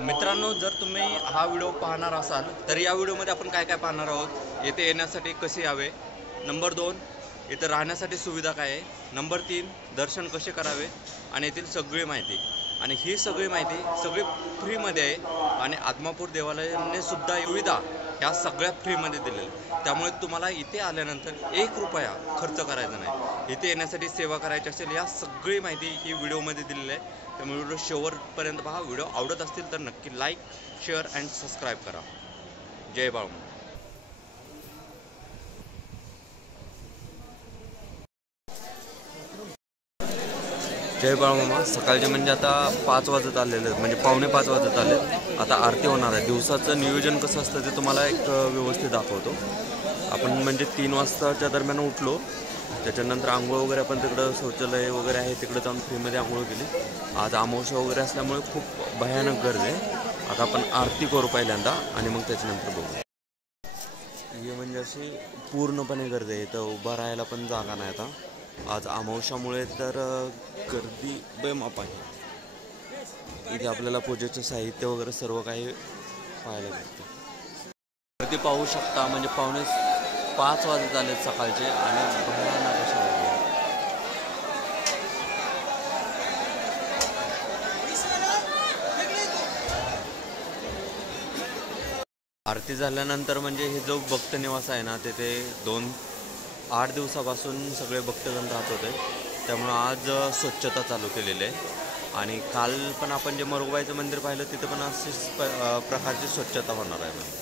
मित्रांनो, जर तुम्ही हा व्हिडिओ पाहणार असाल तर या व्हिडिओमध्ये आपण काय काय पाहणार आहोत. येथे येण्यासाठी कसे यावे, नंबर 2 इथं राहण्यासाठी सुविधा काय आहे, नंबर 3 दर्शन कसे करावे आणि येथील सगळी माहिती. आणि ही सगळी माहिती सगळी फ्रीमध्ये आहे आणि आदमापूर देवालयाने सुद्धा सुविधा ह्या सगळ्या फ्रीमध्ये दिलेल्या. त्यामुळे तुम्हाला इथे आल्यानंतर 1 रुपया खर्च करायचा नाही. इथे येण्यासाठी सेवा करायची असेल, या सगळी माहिती ही व्हिडिओमध्ये दिलेली आहे. त्यामुळे व्हिडिओ शेवटपर्यंत पहा. व्हिडिओ आवडत असतील तर नक्की लाईक, शेअर अँड सबस्क्राईब करा. जय बाळू. जय बाळूमामा. सकाळचे म्हणजे आता 5 वाजत आलेले आहेत, म्हणजे 4:45 वाजत आले. आता आरती होणार आहे. दिवसाचं नियोजन कसं असतं ते तुम्हाला एक व्यवस्थित दाखवतो. आपण म्हणजे 3 वाजताच्या दरम्यान उठलो. त्याच्यानंतर आंघोळ वगैरे आपण तिकडं शौचालय वगैरे आहे तिकडे जाऊन फ्रीमध्ये आंघोळ केली. आज अमावस्या वगैरे असल्यामुळे खूप भयानक गर्दी आहे. आता आपण आरती करू पहिल्यांदा आणि मग त्याच्यानंतर बघू. हे म्हणजे अशी पूर्णपणे गर्दी आहे. इथं उभा राहायला पण जागा नाही. आता आज अमावस्यामुळे तर गर्दी बेमाप आहे. इथे आपल्याला पूजेचं साहित्य वगैरे सर्व काही पाहायला भेटते. गर्दी पाहू शकता. म्हणजे 4:45 वाजत आले सकाळचे आणि भयानक अशा गर्दी आहे. आरती झाल्यानंतर म्हणजे हे जो भक्त निवास आहे ना, तिथे 8 दिवसापासून सगळे भक्तजण राहत होते. त्यामुळं आज स्वच्छता चालू केलेली आहे. आणि काल पण आपण जे मरुबाईचं मंदिर पाहिलं तिथे पण अशीच प्रकारची स्वच्छता होणार आहे.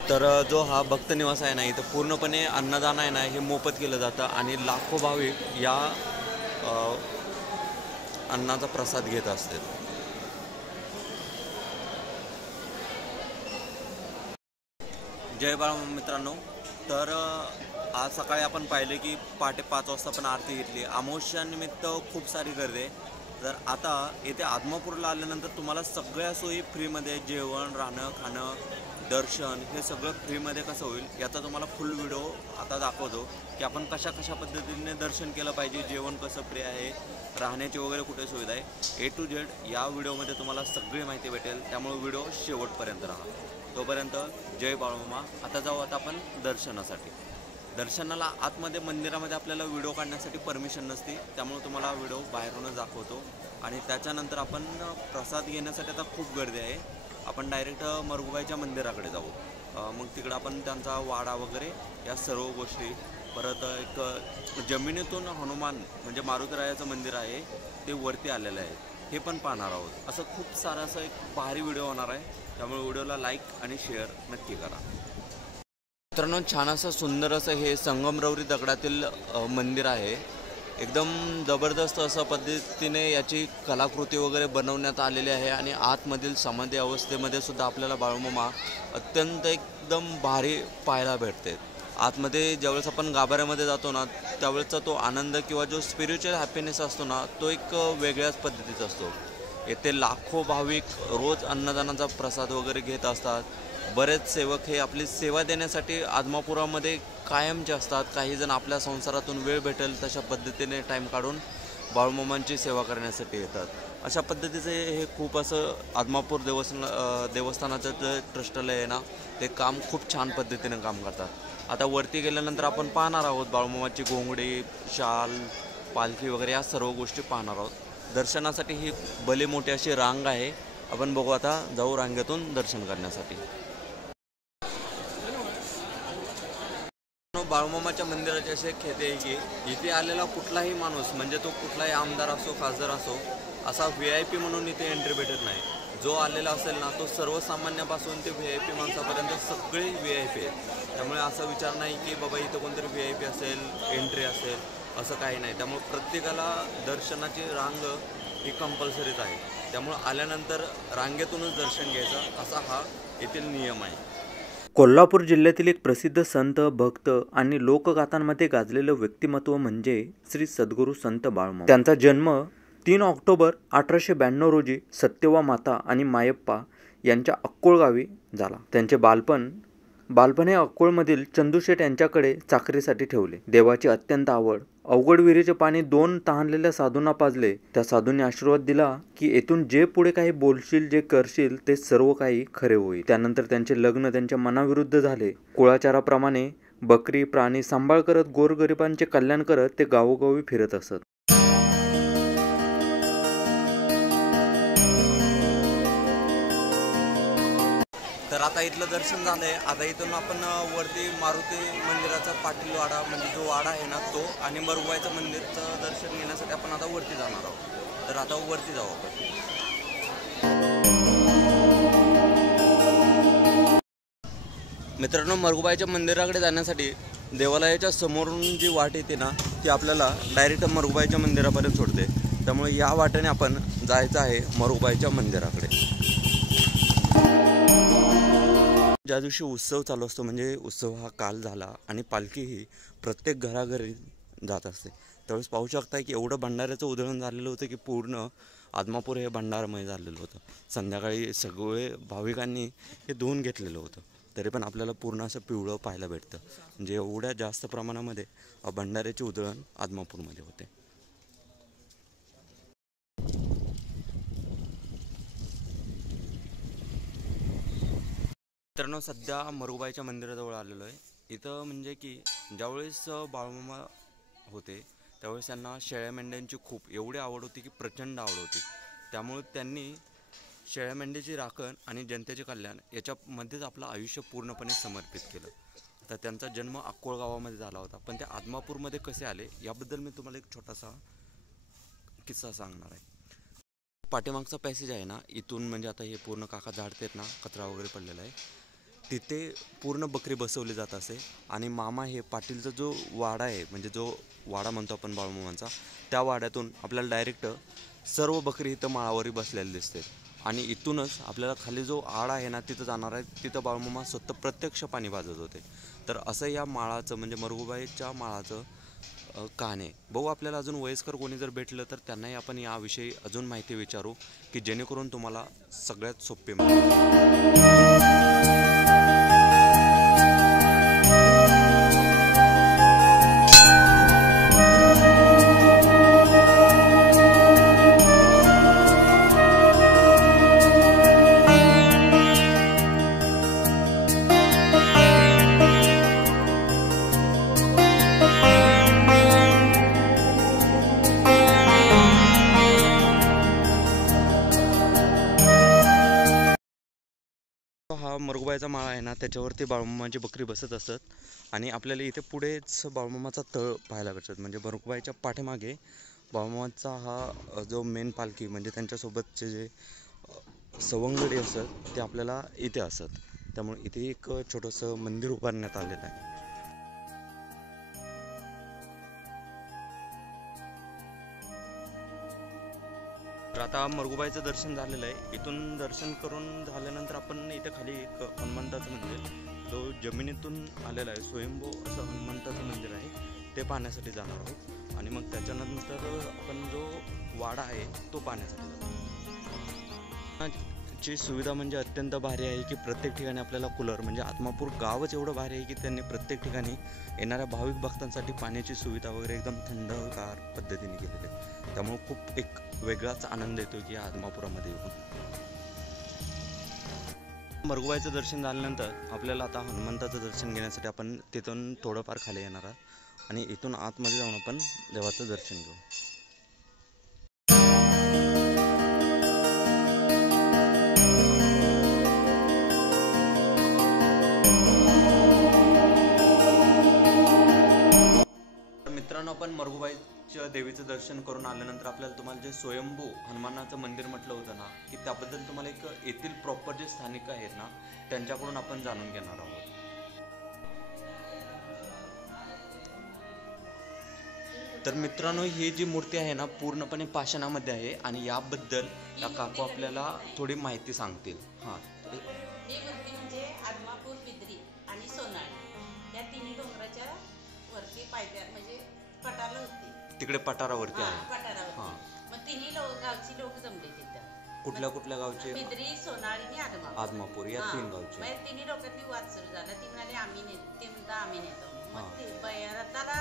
तर जो हा भक्त निवास आहे ना, इथं पूर्णपणे अन्नदान आहे ना हे मोफत केलं जातं आणि लाखो भाविक या अन्नाचा प्रसाद घेत असतात. जय बाळा मित्रांनो. तर आज सकाळी आपण पाहिले की 5:30 वाजता पण आरती घेतली. अमावस्यानिमित्त खूप सारी गर्दी आहे. तर आता येथे आदमापूरला आल्यानंतर तुम्हाला सगळ्या सोयी फ्रीमध्ये, जेवण, राहणं, खाणं, दर्शन हे सगळं फ्रीमध्ये कसं होईल याचा तुम्हाला फुल व्हिडिओ आता दाखवतो की आपण कशा पद्धतीने दर्शन केलं पाहिजे, जेवण कसं फ्री आहे, राहण्याची वगैरे कुठे सुविधा आहे, A to Z या व्हिडिओमध्ये तुम्हाला सगळी माहिती भेटेल. त्यामुळे व्हिडिओ शेवटपर्यंत राहा. तोपर्यंत जय बाळूमामा. आता जाऊ आपण दर्शनासाठी. दर्शनाला आतमध्ये मंदिरामध्ये आपल्याला व्हिडिओ काढण्यासाठी परमिशन नसते. त्यामुळे तुम्हाला व्हिडिओ बाहेरूनच दाखवतो. आणि त्याच्यानंतर आपण प्रसाद घेण्यासाठी आता खूप गर्दी आहे. आपण डायरेक्ट मरगुबाईच्या मंदिराकडे जाऊ. मग तिकडं आपण त्यांचा वाडा वगैरे या सर्व गोष्टी, परत एक जमिनीतून हनुमान म्हणजे मारुतीरायाचं मंदिर आहे ते वरती आलेलं आहे, हे पण पाहणार आहोत. असं खूप सारं असं एक भारी व्हिडिओ होणार आहे. त्यामुळे व्हिडिओला लाईक आणि शेअर नक्की करा. मित्रांनो, छान असं सुंदर असं हे संगमरवरी दगडातील मंदिर आहे. एकदम जबरदस्त असं पद्धतीने याची कलाकृती वगैरे बनवण्यात आलेली आहे. आणि आतमधील समाधी अवस्थेमध्ये सुद्धा आपल्याला बाळूमामा अत्यंत एकदम भारी पाहायला भेटते. आतमध्ये ज्यावेळेस आपण गाभाऱ्यामध्ये जातो ना, त्यावेळेचा तो आनंद किंवा जो स्पिरिच्युअल हॅपीनेस असतो ना, तो एक वेगळ्याच पद्धतीचा असतो. येथे लाखो भाविक रोज अन्नदानाचा प्रसाद वगैरे घेत असतात. बरेच सेवक हे आपली सेवा देण्यासाठी आदमापुरामध्ये कायमचे असतात. काही जण आपल्या संसारातून वेळ भेटेल तशा पद्धतीने टाईम काढून बाळूमामांची सेवा करण्यासाठी येतात. अशा पद्धतीचे हे खूप असं आदमापूर देवस्थानाचं जे ट्रस्टला आहे ना, ते काम खूप छान पद्धतीने काम करतात. आता वरती गेल्यानंतर आपण पाहणार आहोत बाळूमामाची घोंगडी, शाल, पालखी वगैरे या सर्व गोष्टी पाहणार आहोत. दर्शनासाठी ही भले मोठी अशी रांग आहे. आपण बघू, आता जाऊ रांगेतून दर्शन करण्यासाठी. बाळूमामाच्या मंदिराची अशी एक ख्याती आहे की इथे आलेला कुठलाही माणूस, म्हणजे तो कुठलाही आमदार असो, खासदार असो, असा VIP म्हणून इथे एंट्री भेटत नाही. जो आलेला असेल ना, तो सर्वसामान्यापासून ते VIP माणसापर्यंत सगळे VIP आहेत. त्यामुळे असा विचार नाही की बाबा इथं कोणतरी VIP असेल, एंट्री असेल, असं काही नाही. त्यामुळे प्रत्येकाला दर्शनाची रांग ही कंपल्सरीच आहे. त्यामुळे आल्यानंतर रांगेतूनच दर्शन घ्यायचं असा हा येथील नियम आहे. कोल्हापूर जिल्ह्यातील एक प्रसिद्ध संत, भक्त आणि लोकगाथांमध्ये गाजलेलं व्यक्तिमत्व म्हणजे श्री सद्गुरू संत बाळूमामा. त्यांचा जन्म 3 ऑक्टोबर 1892 रोजी सत्यवा माता आणि मायप्पा यांच्या अक्कोळ गावी झाला. त्यांचे बालपण बालपणी अक्कोळमधील चंदूशेठ यांच्याकडे चाकरीसाठी ठेवले. देवाची अत्यंत आवड. अवघड विहिरीचे पाणी 2 तहानलेल्या साधूंना पाजले. त्या साधूंनी आशीर्वाद दिला की येथून जे पुढे काही बोलशील, जे करशील ते सर्व काही खरे होईल. त्यानंतर त्यांचे लग्न त्यांच्या मनाविरुद्ध झाले. कुळाचाराप्रमाणे बकरी प्राणी सांभाळ करत गोरगरिबांचे कल्याण करत ते गावोगावी फिरत असत. तर आता इथलं दर्शन झालंय. आता इथून आपण वरती मारुती मंदिराचा पाटील वाडा म्हणजे जो वाडा आहे ना तो आणि मरुबाईचं मंदिरचं दर्शन घेण्यासाठी आपण आता वरती जाणार आहोत. तर आता वरती जाऊ आपण. मित्रांनो, मरुबाईच्या मंदिराकडे जाण्यासाठी देवालयाच्या समोरून जी वाट येते ना ती आपल्याला डायरेक्ट मरुबाईच्या मंदिरापर्यंत सोडते. त्यामुळे या वाटेने आपण जायचं आहे मरुबाईच्या मंदिराकडे. ज्या दिवशी उत्सव चालू असतो म्हणजे उत्सव हा काल झाला आणि पालखी ही प्रत्येक घराघरी जात असते. त्यावेळेस पाहू शकताय की एवढं भंडाऱ्याचं उधळण झालेलं होतं की पूर्ण आदमापूर हे भंडारमय झालेलं होतं. संध्याकाळी सगळे भाविकांनी हे धुवून घेतलेलं होतं. तरी पण आपल्याला पूर्ण असं पिवळं पाहायला भेटतं. म्हणजे एवढ्या जास्त प्रमाणामध्ये भंडाऱ्याची उधळण आदमापूरमध्ये होते. मित्रांनो, सध्या मरुबाईच्या मंदिराजवळ आलेलो आहे. इथं म्हणजे की ज्यावेळेस बाळूमामा होते त्यावेळेस त्यांना शेळ्या मेंढ्यांची खूप एवढी आवड होती की प्रचंड आवड होती. त्यामुळे त्यांनी शेळ्या मेंढ्याची राखण आणि जनतेचे कल्याण याच्यामध्येच आपलं आयुष्य पूर्णपणे समर्पित केलं. तर त्यांचा जन्म अक्कोळ गावामध्ये झाला होता. पण ते आदमापूरमध्ये कसे आले याबद्दल मी तुम्हाला एक छोटासा किस्सा सांगणार आहे. पाठीमागचा पॅसेज आहे ना, इथून म्हणजे आता हे पूर्ण काका झाडतेत ना, कचरा वगैरे पडलेला आहे, तिथे पूर्ण बकरी बसवली जात असे. आणि मामा हे पाटीलचा जो वाडा आहे म्हणजे जो वाडा म्हणतो आपण बाळूमामांचा, त्या वाड्यातून आपल्याला डायरेक्ट सर्व बकरी इथं माळावरी बसलेले दिसते. आणि इथूनच आपल्याला खाली जो आड आहे ना तिथं जाणार आहे, तिथं बाळूमामा स्वतः प्रत्यक्ष पाणी पाजत होते. तर असं या माळाचं म्हणजे मरुबाईच्या माळाचं कहाणी आहे. बघू आपल्याला अजून वयस्कर कोणी जर भेटलं तर त्यांनाही आपण याविषयी अजून माहिती विचारू की जेणेकरून तुम्हाला सगळ्यात सोपे हा मरुबाईचा माळा आहे ना त्याच्यावरती बाळूमामाची बकरी बसत असतात. आणि आपल्याला इथे पुढेच बाळूमामाचा तळ पाहायला भेटतात. म्हणजे मरुबाईच्या पाठीमागे बाळूमामाचा हा जो मेन पालखी म्हणजे त्यांच्यासोबतचे जे सवंगडी असतात ते आपल्याला इथे असतात. त्यामुळे इथे एक छोटंसं मंदिर उभारण्यात आलेलं आहे. तर आता मरुबाईचं दर्शन झालेलं आहे. इथून दर्शन करून झाल्यानंतर आपण इथे खाली एक हनुमंताचं मंदिर जो जमिनीतून आलेलं आहे, स्वयंभू असं हनुमंताचं मंदिर आहे, ते पाहण्यासाठी जाणार आहोत. आणि मग त्याच्यानंतर आपण जो वाडा आहे तो पाहण्यासाठी जातो. ची सुविधा म्हणजे अत्यंत भारी आहे की प्रत्येक ठिकाणी आपल्याला कूलर म्हणजे आदमापूर गावच एवढं भारी आहे की त्यांनी प्रत्येक ठिकाणी येणाऱ्या भाविक भक्तांसाठी पाण्याची सुविधा वगैरे एकदम थंडगार पद्धतीने केलेली आहे. त्यामुळे खूप एक वेगळाच आनंद येतो की आदमापुरामध्ये येऊन. मरुबाईचं दर्शन झाल्यानंतर आपल्याला आता हनुमंताचं दर्शन घेण्यासाठी आपण तिथून थोडंफार खाली येणार आहोत आणि इथून आतमध्ये जाऊन आपण देवाचं दर्शन घेऊ. मित्रांनो, आपण मरुबाईच्या देवीचं दर्शन करून आल्यानंतर आपल्याला तुम्हाला जे स्वयंभू हनुमानाचं मंदिर म्हटलं होतं ना की त्याबद्दल तुम्हाला एक येथील प्रॉपर जे स्थानिक आहेत ना त्यांच्याकडून आपण जाणून घेणार आहोत. तर मित्रांनो, ही जी मूर्ती आहे ना पूर्णपणे पाषाणामध्ये आहे आणि याबद्दल या काकू आपल्याला थोडी माहिती सांगतील. हां, ही मूर्ती म्हणजे आदमापूर, बिद्री आणि सोनाळी या तिन्ही डोंगराच्या वरती पायथ्या म्हणजे पटाला होती. तिकडे पठारावरती आहे. पठारावरती. मग तिन्ही गावची लोक जमले तिथं कुठल्या कुठल्या गावचे? बिद्री, सोनाळी आणि आदमापूर. आदमापूर या 3 गावचे. मग तिन्ही लोकांनी वाद सुरू झाला. ती म्हणाली आम्ही नेतो, ते म्हणता आम्ही नेतो. हां. मग ते रथाला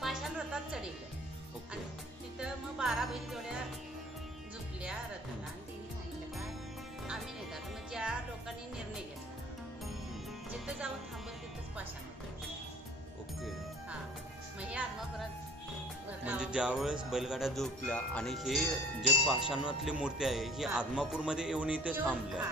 पाषाण रथात चढवलं ओके. आणि तिथं मग 12 बैल जोड्या झुकल्या रथाला आणि तिने सांगितलं काय आम्ही नेतात. मग ज्या लोकांनी निर्णय घेतला जिथं जाऊन थांबल तिथंच पाषाण होतं. ओके. हा मग हे आदमापुरात म्हणजे ज्यावेळेस बैलगाड्या झोपल्या आणि हे जे पाषाणातली मूर्ती आहे ही आदमापूरमध्ये येऊन इथे थांबल्या,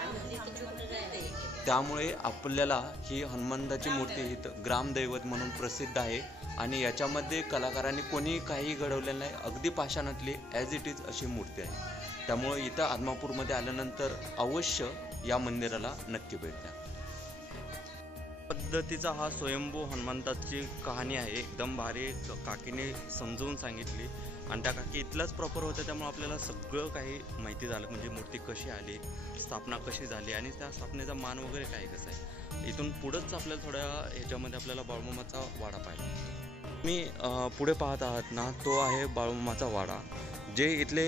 त्यामुळे आपल्याला ही हनुमंताची मूर्ती ही ग्रामदैवत म्हणून प्रसिद्ध आहे. आणि याच्यामध्ये कलाकारांनी कोणी काही घडवलेलं नाही, अगदी पाषाणातली ॲज इट इज अशी मूर्ती आहे. त्यामुळे इथं आदमापूरमध्ये आल्यानंतर अवश्य या मंदिराला नक्की भेट द्या. पद्धतीचा हा स्वयंभू हनुमंताची कहाणी आहे. एकदम भारी काकीने समजवून सांगितली आणि त्या काकी इथलाच प्रॉपर होत्या, त्यामुळे आपल्याला सगळं काही माहिती झालं. म्हणजे मूर्ती कशी आली, स्थापना कशी झाली आणि त्या स्थापनेचा मान वगैरे काय कसं आहे. इथून पुढंच आपल्याला थोड्या ह्याच्यामध्ये आपल्याला बाळूमामाचा वाडा पाहिला. मी पुढे पाहत आहात ना, तो आहे बाळूमामाचा वाडा. जे इथले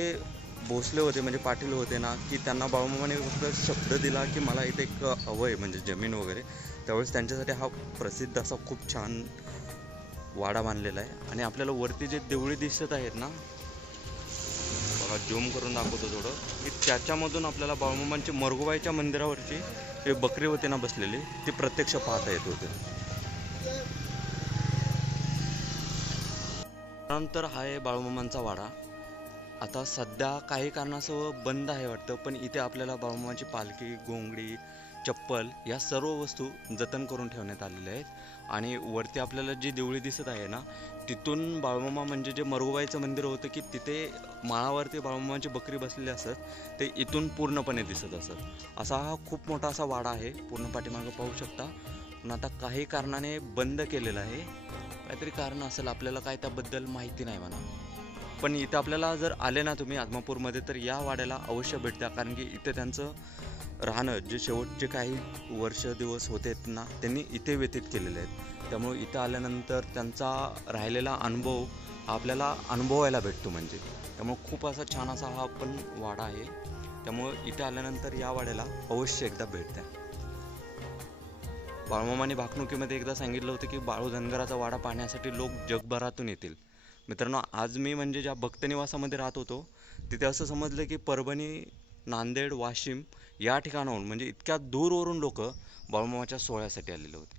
भोसले होते म्हणजे पाटील होते ना, की त्यांना बाळूमामाने फक्त शब्द दिला की मला इथे एक हवं आहे म्हणजे जमीन वगैरे, त्यावेळेस त्यांच्यासाठी हा प्रसिद्ध असा खूप छान वाडा बांधलेला आहे. आणि आपल्याला वरती जे देवळी दिसत आहेत ना, बघा झूम करून दाखवतो थोडं, की त्याच्यामधून आपल्याला बाळूमामांची मरगुबाईच्या मंदिरावरची जे बकरी होते ना बसलेली, ती प्रत्यक्ष पाहता येत होते. नंतर हा आहे बाळूमामांचा वाडा. आता सध्या काही कारणास्तव बंद आहे वाटतं, पण इथे आपल्याला बाळूमामाची पालखी, घोंगडी, चप्पल या सर्व वस्तू जतन करून ठेवण्यात आलेल्या आहेत. आणि वरती आपल्याला जी देवळी दिसत आहे ना, तिथून बाळूमामा म्हणजे जे मरगुबाईचं मंदिर होतं की तिथे माळावरती बाळूमामाची बकरी बसलेली असत, ते इथून पूर्णपणे दिसत असत. असा हा खूप मोठा असा वाडा आहे, पूर्ण पाठीमागं पाहू शकता. पण आता काही कारणाने बंद केलेला आहे. काहीतरी कारण असेल, आपल्याला काय त्याबद्दल माहिती नाही म्हणा. पण इथं आपल्याला जर आले ना तुम्ही आदमापूरमध्ये, तर या वाड्याला अवश्य भेट द्या. कारण की इथे त्यांचं राहणं जे शेवटचे काही वर्ष दिवस होते ना, त्यांनी इथे व्यतीत केलेले आहेत. त्यामुळे इथं आल्यानंतर त्यांचा राहिलेला अनुभव हा आपल्याला अनुभवायला भेटतो. म्हणजे त्यामुळे खूप असा छान असा हा पण वाडा आहे. त्यामुळे इथे आल्यानंतर या वाड्याला अवश्य एकदा भेट द्या. बाळूमामाने भाकणुकीमध्ये एकदा सांगितलं होतं की बाळू धनगराचा वाडा पाहण्यासाठी लोक जगभरातून येतील. मित्रांनो, आज मी म्हणजे ज्या भक्तनिवासामध्ये राहत होतो तिथे असं समजलं की परभणी, नांदेड, वाशिम या ठिकाणाहून म्हणजे इतक्या दूरवरून लोक बाळूमामाच्या सोहळ्यासाठी आलेले होते.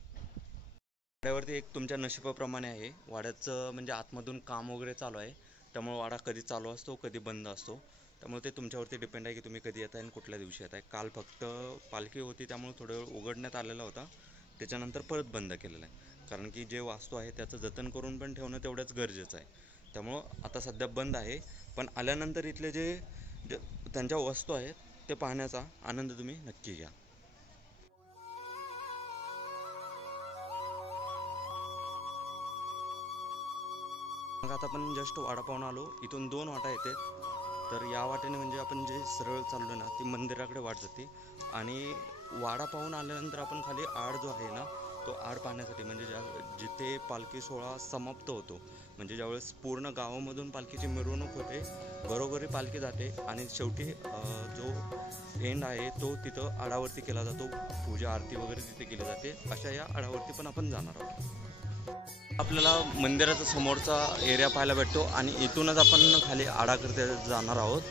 वाड्यावरती एक तुमच्या नशिबाप्रमाणे आहे. वाड्याचं म्हणजे आतमधून काम वगैरे चालू आहे, त्यामुळे वाडा कधी चालू असतो कधी बंद असतो. त्यामुळे ते तुमच्यावरती डिपेंड आहे की तुम्ही कधी येताय आणि कुठल्या दिवशी येताय. काल फक्त पालखी होती त्यामुळे थोडा वेळ उघडण्यात आलेला होता, त्याच्यानंतर परत बंद केलेला आहे. कारण की जे वास्तू आहे त्याचं जतन करून पण ठेवणं तेवढंच गरजेचं आहे. त्यामुळं आता सध्या बंद आहे, पण आल्यानंतर इथले जे त्यांच्या वस्तू आहेत ते पाहण्याचा आनंद तुम्ही नक्की घ्या. मग आता आपण जस्ट वाडा पाहून आलो. इथून 2 वाटा येतात. तर या वाटेने म्हणजे आपण जे सरळ चाललो ना, ती मंदिराकडे वाट जाते. आणि वाडा पाहून आल्यानंतर आपण खाली आड जो आहे ना, तो आड पाहण्यासाठी म्हणजे जिथे पालखी सोहळा समाप्त होतो, म्हणजे ज्यावेळेस पूर्ण गावामधून पालखीची मिरवणूक होते, घरोघरी पालखी जाते आणि शेवटी जो एंड आहे तो तिथं आडावरती केला जातो. पूजा आरती वगैरे तिथे केली जाते. अशा या आडावरती पण आपण जाणार आहोत. आपल्याला मंदिराचा समोरचा एरिया पाहायला भेटतो आणि इथूनच आपण खाली आडाकडे जाणार आहोत.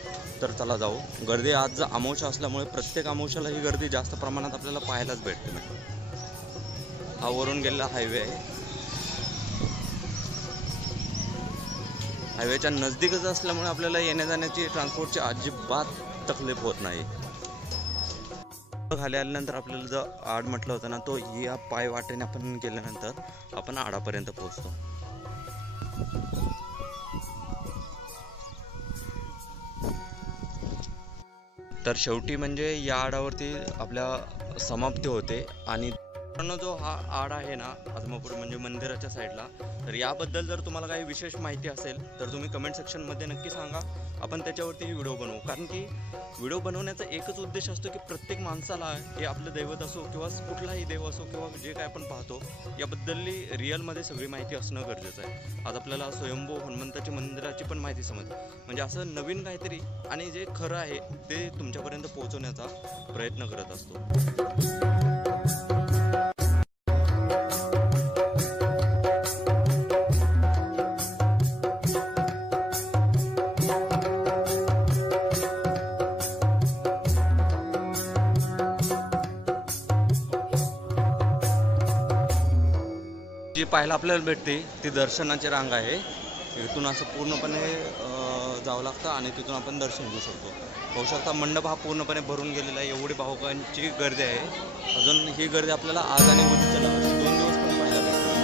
तर चला जाऊ. गर्दी आज अमावस्या असल्यामुळे प्रत्येक अमावस्याला ही गर्दी जास्त प्रमाणात आपल्याला पाहायलाच भेटते. हा वरून गेलेला हायवे आहे. हायवेच्या नजदीकच असल्यामुळे आपल्याला येण्या जाण्याची ट्रान्सपोर्टची अजिबात तकलीफ होत नाही. खाली आल्यानंतर आपल्याला जो आड म्हटलं होतं ना, तो या पाय वाटेने आपण गेल्यानंतर आपण आडापर्यंत पोहोचतो. तर शेवटी म्हणजे या आडावरती आपल्या समाप्ती होते. आणि जो हा आड आहे ना आदमापूर म्हणजे मंदिराच्या साईडला, तर याबद्दल जर तुम्हाला काही विशेष माहिती असेल तर तुम्ही कमेंट सेक्शनमध्ये नक्की सांगा. आपण त्याच्यावरती व्हिडिओ बनवू, कारण की व्हिडिओ बनवण्याचा एकच उद्देश असतो की प्रत्येक माणसाला हे आपलं दैवत असो किंवा कुठलाही देव असो किंवा जे काय आपण पाहतो याबद्दलली रिअलमध्ये सगळी माहिती असणं गरजेचं आहे. आज आपल्याला स्वयंभू हनुमंताच्या मंदिराची पण माहिती समजते, म्हणजे असं नवीन काहीतरी आणि जे खरं आहे ते तुमच्यापर्यंत पोहोचवण्याचा प्रयत्न करत असतो. जी पाहायला आपल्याला भेटते ती दर्शनाची रांग आहे. इथून असं पूर्णपणे जावं लागतं आणि तिथून आपण दर्शन घेऊ शकतो. पाहू शकता मंडप हा पूर्णपणे भरून गेलेला आहे. एवढी भाविकांची गर्दी आहे. अजून ही गर्दी आपल्याला आज आणि उद्याला 2 दिवस पण पाहायला भेटते.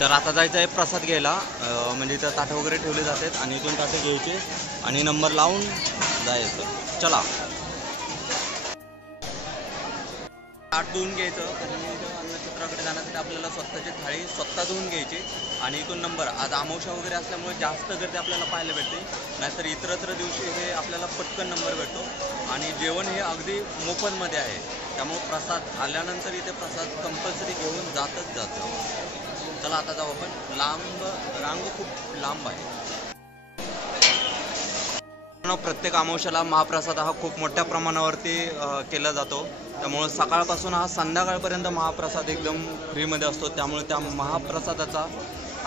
तर आता जायचं आहे प्रसाद घ्यायला, म्हणजे इथं ताटं वगैरे ठेवले जातात आणि इथून ताटं घ्यायचे आणि नंबर लावून जायचं. चला, ताट धुवून घ्यायचं, कारण इथं अन्नछत्राकडे जाण्यासाठी आपल्याला स्वतःची थाळी स्वतः धुवून घ्यायची आणि इथून नंबर. आज अमावस्या वगैरे असल्यामुळे जास्त गर्दी आपल्याला पाहायला भेटते, नाहीतर इतरत्र दिवशी हे आपल्याला पटकन नंबर भेटतो. आणि जेवण हे अगदी मोफतमध्ये आहे, त्यामुळे प्रसाद आल्यानंतर इथे प्रसाद कंपल्सरी घेऊन जातच जातं. चला आता जाऊ आपण. रांग खूप लांब आहे. प्रत्येक अमावस्याला महाप्रसाद हा खूप मोठ्या प्रमाणावरती केला जातो, त्यामुळे सकाळपासून हा संध्याकाळपर्यंत महाप्रसाद एकदम फ्रीमध्ये असतो. त्यामुळे त्या महाप्रसादाचा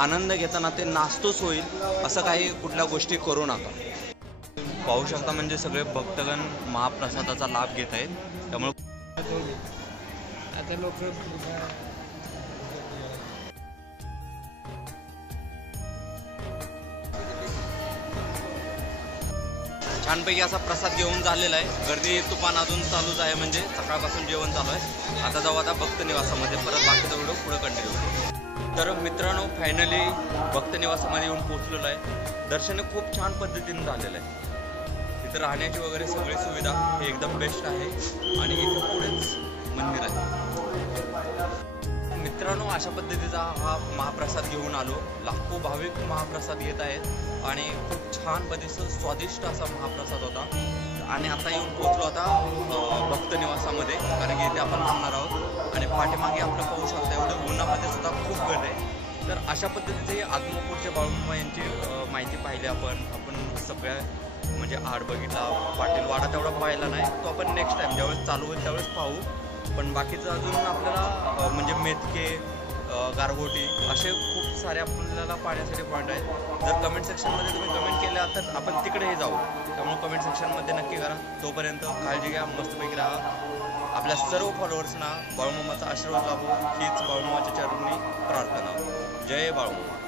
आनंद घेताना ते नास्तूच होईल असं काही कुठल्या गोष्टी करू नका. पाहू शकता म्हणजे सगळे भक्तगण महाप्रसादाचा लाभ घेत आहेत. त्यामुळे आता लोक छानपैकी असा प्रसाद घेऊन झालेला आहे. गर्दी तुफान अजून चालूच आहे, म्हणजे सकाळपासून जेवण चालू आहे. आता जाऊ आता भक्त निवासामध्ये, परत बाकीचा व्हिडिओ पुढे कंटिन्यू. तर मित्रांनो, फायनली भक्त निवासामध्ये येऊन पोहोचलेलो आहे. दर्शन खूप छान पद्धतीने झालेलं आहे. इथं राहण्याची वगैरे सगळी सुविधा हे एकदम बेस्ट आहे आणि इथं पुढेच मंदिर आहे. मित्रांनो, अशा पद्धतीचा हा महाप्रसाद घेऊन आलो. लाखो भाविक महाप्रसाद घेत आहेत आणि खूप छान पद्धतीचं स्वादिष्ट असा महाप्रसाद होता. आणि आता येऊन पोहोचलो आता भक्त निवासामध्ये, कारण की इथे आपण थांबणार आहोत. आणि पाठीमागे आपलं पाहू शकता एवढं उन्हामध्ये सुद्धा खूप गर्दी आहे. तर अशा पद्धतीचे आदमापूरचे बाळूमामा यांची माहिती पाहिली आपण सगळ्या, म्हणजे आड बघितला, पाटील वाडा तेवढा पाहिला नाही, तो आपण नेक्स्ट टाइम ज्यावेळेस चालू होईल त्यावेळेस पाहू. पण बाकीचं अजून आपल्याला म्हणजे मेथके, गारगोटी असे खूप सारे आपल्याला पाहण्यासाठी पॉईंट आहेत. जर कमेंट सेक्शनमध्ये तुम्ही कमेंट केल्या तर आपण तिकडेही जाऊ, त्यामुळे कमेंट सेक्शनमध्ये नक्की करा. तोपर्यंत काळजी घ्या, मस्तपैकी राहा. आपल्या सर्व फॉलोअर्सना बाळूमामाचा आशीर्वाद लाभो हीच बाळूमामाच्या चरणी प्रार्थना. जय बाळूमामा.